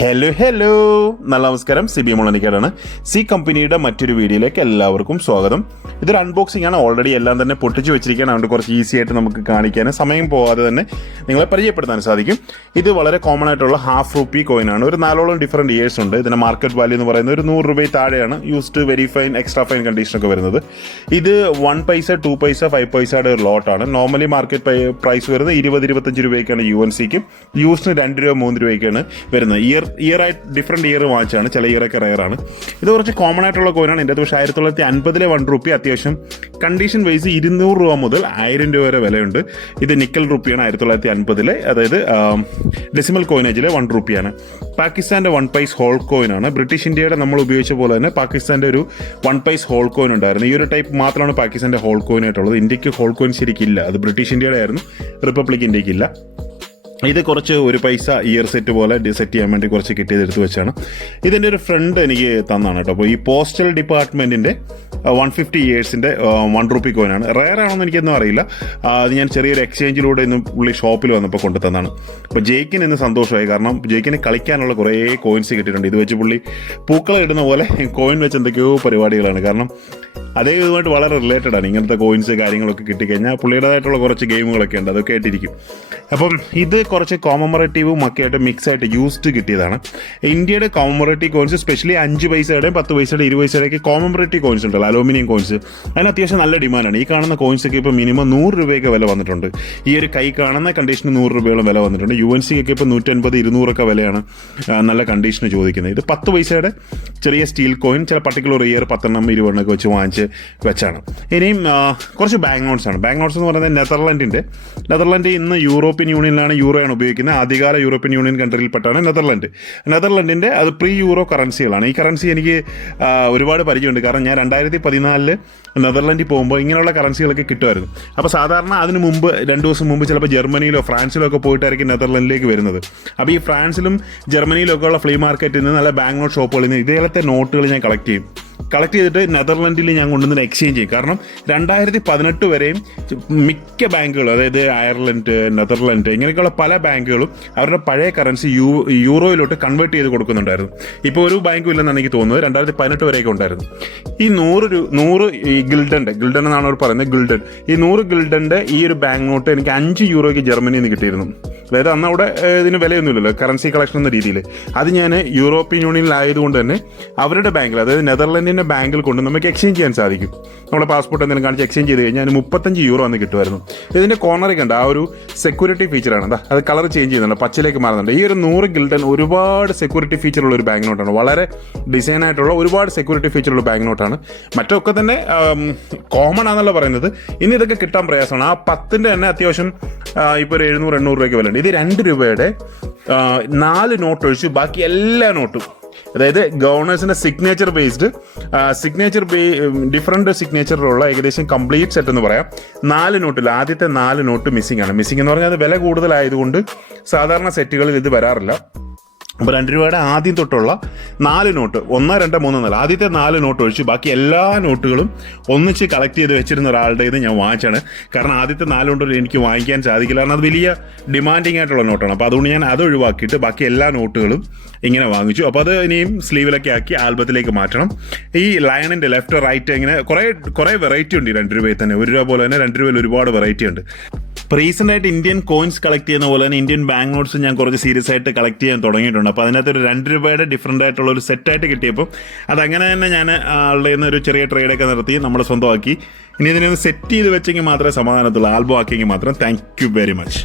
Hello നല്ല നമസ്കാരം. Sibi മുളനിക്കാടാണ്. C കമ്പനിയുടെ മറ്റൊരു വീഡിയോയിലേക്ക് എല്ലാവർക്കും സ്വാഗതം. ഇതൊരു അൺബോക്സിംഗ് ആണ്. ഓൾറെഡി എല്ലാം തന്നെ പൊട്ടിച്ച് വെച്ചിരിക്കുകയാണ്. അതുകൊണ്ട് കുറച്ച് ഈസി ആയിട്ട് നമുക്ക് കാണിക്കാൻ സമയം പോകാതെ തന്നെ നിങ്ങളെ പരിചയപ്പെടുത്താൻ സാധിക്കും. ഇത് വളരെ കോമൺ ആയിട്ടുള്ള ₹1/2 കോയിനാണ്. ഒരു 4ഓളം ഡിഫറെൻറ്റ് ഇയേഴ്സ് ഉണ്ട്. ഇതിൻ്റെ മാർക്കറ്റ് വാല്യൂ എന്ന് പറയുന്നത് ഒരു ₹100 താഴെയാണ്. Used, very fine, extra fine കണ്ടീഷനൊക്കെ വരുന്നത്. ഇത് 1 പൈസ, 2 പൈസ, 5 പൈസയുടെ ഒരു ലോട്ടാണ്. നോർമലി മാർക്കറ്റ് പ്രൈസ് വരുന്നത് 20-25 രൂപയ്ക്കാണ് UNCക്കും. യൂസ്ഡിന് ₹2, ₹3 വരുന്നത്. ഇയർ ആയിട്ട് ഡിഫറെൻറ്റ് ഇയർ വാങ്ങിച്ചാണ്. ചില ഇയറൊക്കെ റയറാണ്. ഇത് കുറച്ച് കോമൺ ആയിട്ടുള്ള കോയിനാണ്. എൻ്റെ പക്ഷേ 1950 ₹1 അത്യാവശ്യം കണ്ടീഷൻ വൈസ് ₹200 മുതൽ ₹1000 വരെ വിലയുണ്ട്. ഇത് നിക്കൽ റുപ്പിയാണ്. 1950, അതായത് ഡെസിമൽ കോയിനേജിൽ ₹1 പാകിസ്ഥാൻ്റെ 1 പൈസ് ഹോൾ കോയിനാണ്. ബ്രിട്ടീഷ് ഇന്ത്യയുടെ നമ്മൾ ഉപയോഗിച്ച പോലെ തന്നെ പാകിസ്ഥാൻ്റെ ഒരു 1 പൈസ് ഹോൾ കോയിൻ ഉണ്ടായിരുന്നു. ഈ ഒരു ടൈപ്പ് മാത്രമാണ് പാകിസ്ഥാൻ്റെ ഹോൾ കോയിൻ ആയിട്ടുള്ളത്. ഇന്ത്യക്ക് ഹോൾ കോയിൻ ശരിക്കില്ല. അത് ബ്രിട്ടീഷ് ഇന്ത്യയുടെ ആയിരുന്നു. റിപ്പബ്ലിക് ഇന്ത്യക്കില്ല. ഇത് കുറച്ച് 1 പൈസ ഇയർ സെറ്റ് പോലെ സെറ്റ് ചെയ്യാൻ വേണ്ടി കുറച്ച് കിട്ടിയതെടുത്ത് വെച്ചാണ്. ഇതിൻ്റെ ഒരു ഫ്രണ്ട് എനിക്ക് തന്നാണ് കേട്ടോ. അപ്പോൾ ഈ പോസ്റ്റൽ ഡിപ്പാർട്ട്മെൻറ്റിൻ്റെ 150 ഇയേഴ്സിൻ്റെ ₹1 കോയിനാണ്. റയർ ആണെന്ന് എനിക്കൊന്നും അറിയില്ല. അത് ഞാൻ ചെറിയൊരു എക്സ്ചേഞ്ചിലൂടെ ഇന്ന് പുള്ളി ഷോപ്പിൽ വന്നപ്പോൾ കൊണ്ടു തന്നാണ്. അപ്പോൾ ജയിക്കിന് ഇന്ന് സന്തോഷമായി. കാരണം ജയിക്കിന് കളിക്കാനുള്ള കുറേ കോയിൻസ് കിട്ടിയിട്ടുണ്ട്. ഇത് വെച്ച് പുള്ളി പൂക്കളം ഇടുന്ന പോലെ കോയിൻ വെച്ച് എന്തൊക്കെയോ പരിപാടികളാണ്. കാരണം അതേ ഇതുമായിട്ട് വളരെ റിലേറ്റഡ് ആണ്. ഇങ്ങനത്തെ കോയിൻസ് കാര്യങ്ങളൊക്കെ കിട്ടിക്കഴിഞ്ഞാൽ പുള്ളിയുടേതായിട്ടുള്ള കുറച്ച് ഗെയിമുകളൊക്കെ ഉണ്ട്. അതൊക്കെ ആയിട്ടിരിക്കും. അപ്പം ഇത് കുറച്ച് കോമമറേറ്റീവും ഒക്കെ ആയിട്ട് മിക്സ് ആയിട്ട് യൂസ്ഡ് കിട്ടിയതാണ്. ഇന്ത്യയുടെ കോമമറേറ്റീവ് കോയിൻസ് സ്പെഷ്യലി 5 പൈസയുടെയും 10 പൈസയുടെ 20 പൈസയുടെയൊക്കെ കോമമറേറ്റീവ് കോയിൻസ് ഉണ്ടല്ലോ, അലൂമിനിയം കോയിൻസ്. അതിന് അത്യാവശ്യം നല്ല ഡിമാൻഡാണ്. ഈ കാണുന്ന കോയിൻസൊക്കെ ഇപ്പോൾ മിനിമം ₹100 വില വന്നിട്ടുണ്ട്. ഈ ഒരു കൈ കാണുന്ന കണ്ടീഷന് ₹100 വില വന്നിട്ടുണ്ട്. UNCക്കൊക്കെ ഇപ്പോൾ 150-200 വിലയാണ് നല്ല കണ്ടീഷന് ചോദിക്കുന്നത്. ഇത് 10 പൈസയുടെ ചെറിയ സ്റ്റീൽ കോയിൻ, ചില പർട്ടിക്കുലർ ഇയർ 10 20 വെച്ച് വാങ്ങിച്ച് വെച്ചാണ്. ഇനിയും കുറച്ച് ബാങ്ക് നോട്ട്സ് ആണ്. ബാങ്ക് നോട്ട്സ് എന്ന് പറയുന്നത് നെതർലൻഡ് ഇന്ന് യൂറോപ്യൻ യൂണിയനിലാണ് യൂറോയാണ് ഉപയോഗിക്കുന്നത്. ആദ്യകാല യൂറോപ്യൻ യൂണിയൻ കൺട്രിയിൽപ്പെട്ടാണ് നെതർലൻഡിൻ്റെ അത് പ്രീ യൂറോ കറൻസികളാണ്. ഈ കറൻസി എനിക്ക് ഒരുപാട് പരിചയമുണ്ട്. കാരണം ഞാൻ 2014 നെതർലൻഡിൽ പോകുമ്പോൾ ഇങ്ങനെയുള്ള കറൻസികളൊക്കെ കിട്ടുമായിരുന്നു. അപ്പോൾ സാധാരണ അതിന് മുമ്പ് 2 ദിവസം മുമ്പ് ചിലപ്പോൾ ജർമ്മനിയിലോ ഫ്രാൻസിലോ ഒക്കെ പോയിട്ടായിരിക്കും നെതർലൻഡിലേക്ക് വരുന്നത്. അപ്പോൾ ഈ ഫ്രാൻസിലും ജർമ്മനിയിലൊക്കെ ഉള്ള ഫ്ലീ മാർക്കറ്റിൽ നിന്ന് നല്ല ബാങ്ക് നോട്ട് ഷോപ്പുകളിൽ നിന്ന് ഇതേപോലത്തെ നോട്ടുകൾ ഞാൻ കളക്ട് ചെയ്തിട്ട് നെതർലൻഡിൽ ഞാൻ കൊണ്ടുവന്ന് എക്സ്ചേഞ്ച് ചെയ്യും. കാരണം 2018 വരെയും മിക്ക ബാങ്കുകളും, അതായത് അയർലൻഡ്, നെതർലൻഡ്, ഇങ്ങനെയൊക്കെയുള്ള പല ബാങ്കുകളും അവരുടെ പഴയ കറൻസി യൂറോയിലോട്ട് കൺവേർട്ട് ചെയ്ത് കൊടുക്കുന്നുണ്ടായിരുന്നു. ഇപ്പോൾ ഒരു ബാങ്കും ഇല്ലെന്നാണ് എനിക്ക് തോന്നുന്നത്. 2018 വരെയൊക്കെ ഉണ്ടായിരുന്നു. ഈ 100 ഈ ഗിൽഡൻ എന്നാണ് അവർ പറയുന്നത്, ഗിൽഡൻ. ഈ 100 ഗിൽഡൻ്റെ ഈ ഒരു ബാങ്ക് നോട്ട് എനിക്ക് €5 ജർമ്മനിയിൽ നിന്ന് കിട്ടിയിരുന്നു. അതായത് അന്ന് അവിടെ ഇതിന് വിലയൊന്നുമില്ലല്ലോ, കറൻസി കളക്ഷൻ എന്ന രീതിയിൽ. അത് ഞാൻ യൂറോപ്യൻ യൂണിയനിലായതുകൊണ്ട് തന്നെ അവരുടെ ബാങ്കിൽ, അതായത് നെതർലൻഡിൻ്റെ ബാങ്കിൽ കൊണ്ട് നമുക്ക് എക്സ്ചേഞ്ച് ചെയ്യാൻ സാധിക്കും. നമ്മുടെ പാസ്പോർട്ട് എന്തെങ്കിലും കാണിച്ച് എക്സ്ചേഞ്ച് ചെയ്ത് കഴിഞ്ഞാൽ €35 അന്ന് കിട്ടുമായിരുന്നു. ഇതിൻ്റെ കോർണറിൽ കണ്ട ആ ഒരു സെക്യൂരിറ്റി ഫീച്ചറാണ്. അത് കളർ ചേഞ്ച് ചെയ്യുന്നുണ്ട്, പച്ചയിലേക്ക് മാറുന്നുണ്ട്. ഈ ഒരു 100 ഗിൽഡൻ ഒരുപാട് സെക്യൂരിറ്റി ഫീച്ചറുള്ള ഒരു ബാങ്ക് നോട്ടാണ്. വളരെ ഡിസൈൻ ആയിട്ടുള്ള ഒരുപാട് സെക്യൂരിറ്റി ഫീച്ചറുള്ള ബാങ്ക് നോട്ടാണ്. മറ്റൊക്കെ തന്നെ കോമൺ ആണെന്നല്ല പറയുന്നത്. ഇനി ഇതൊക്കെ കിട്ടാൻ പ്രയാസമാണ്. ആ 10ൻ്റെ തന്നെ അത്യാവശ്യം ഇപ്പോൾ ഒരു €700-800 വിലയുണ്ട്. ഇത് ₹2 4 നോട്ട് ഒഴിച്ച് ബാക്കി എല്ലാ നോട്ടും, അതായത് ഗവർണേഴ്സിൻ്റെ ഡിഫറെൻറ്റ് സിഗ്നേച്ചറിലുള്ള ഏകദേശം കംപ്ലീറ്റ് സെറ്റ് എന്ന് പറയാം. 4 നോട്ടിൽ ആദ്യത്തെ 4 നോട്ട് മിസ്സിംഗ് ആണ്. മിസ്സിംഗ് എന്ന് പറഞ്ഞാൽ അത് വില കൂടുതലായതുകൊണ്ട് സാധാരണ സെറ്റുകളിൽ ഇത് വരാറില്ല. അപ്പോൾ ₹2 ആദ്യം തൊട്ടുള്ള 4 നോട്ട്, 1, 2, 3, 4, ആദ്യത്തെ 4 നോട്ട് ഒഴിച്ച് ബാക്കി എല്ലാ നോട്ടുകളും ഒന്നിച്ച് കളക്ട് ചെയ്ത് വെച്ചിരുന്ന ഒരാളുടെ ഇത് ഞാൻ വാങ്ങിച്ചാണ്. കാരണം ആദ്യത്തെ 4 നോട്ട് എനിക്ക് വാങ്ങിക്കാൻ സാധിക്കില്ല. കാരണം അത് വലിയ ഡിമാൻഡിങ് ആയിട്ടുള്ള നോട്ടാണ്. അപ്പോൾ അതുകൊണ്ട് ഞാൻ അത് ഒഴിവാക്കിയിട്ട് ബാക്കി എല്ലാ നോട്ടുകളും ഇങ്ങനെ വാങ്ങിച്ചു. അപ്പോൾ അത് ഇനിയും സ്ലീവിലൊക്കെ ആക്കി ആൽബത്തിലേക്ക് മാറ്റണം. ഈ ലയണിൻ്റെ ലെഫ്റ്റ് റൈറ്റ് ഇങ്ങനെ കുറേ വെറൈറ്റി ഉണ്ട് ഈ ₹2 തന്നെ. ₹1 പോലെ തന്നെ ₹2 ഒരുപാട് വെറൈറ്റി ഉണ്ട്. ഇപ്പോൾ റീസെൻ്റായിട്ട് ഇന്ത്യൻ കോയിൻസ് കളക്ട് ചെയ്യുന്ന പോലെ തന്നെ ഇന്ത്യൻ ബാങ്ക് നോട്ട്സ് ഞാൻ കുറച്ച് സീരിയസ് ആയിട്ട് കളക്ട് ചെയ്യാൻ തുടങ്ങിയിട്ടുണ്ട്. അപ്പോൾ അതിനകത്ത് ഒരു ₹2 ഡിഫറൻ്റ് ആയിട്ടുള്ള ഒരു സെറ്റായിട്ട് കിട്ടിയപ്പോൾ അതങ്ങനെ തന്നെ ഞാൻ ആളുടെ നിന്ന് ഒരു ചെറിയ ട്രേഡൊക്കെ നടത്തി നമ്മൾ സ്വന്തമാക്കി. ഇനി ഇതിനൊന്ന് സെറ്റ് ചെയ്ത് വെച്ചെങ്കിൽ മാത്രമേ സമാധാനത്തുള്ളൂ. ആൽബം ആക്കിയെങ്കിൽ മാത്രം. Thank you very much.